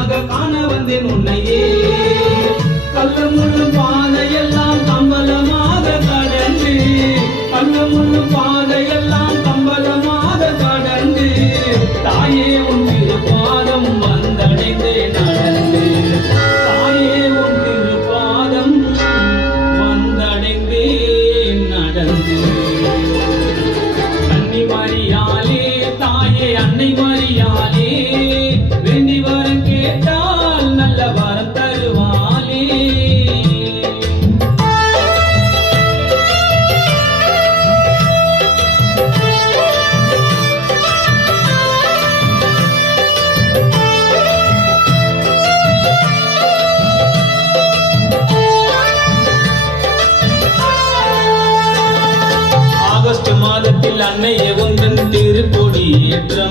கண்கூடாக காண வந்தேன் உன்னையே. கள்ளமுள்ளு பாதையெல்லாம் கம்பளமாக கடந்து, கள்ளமுள்ளு பாதையெல்லாம் கம்பளமாக கடந்து, தாயே உன் திருப்பாதம் வந்தடைந்தே நடந்து, தாயே உன் திருப்பாதம் வந்தடைந்தே நடந்து. கன்னி மரியாளே தாயே அன்னை மரியாளே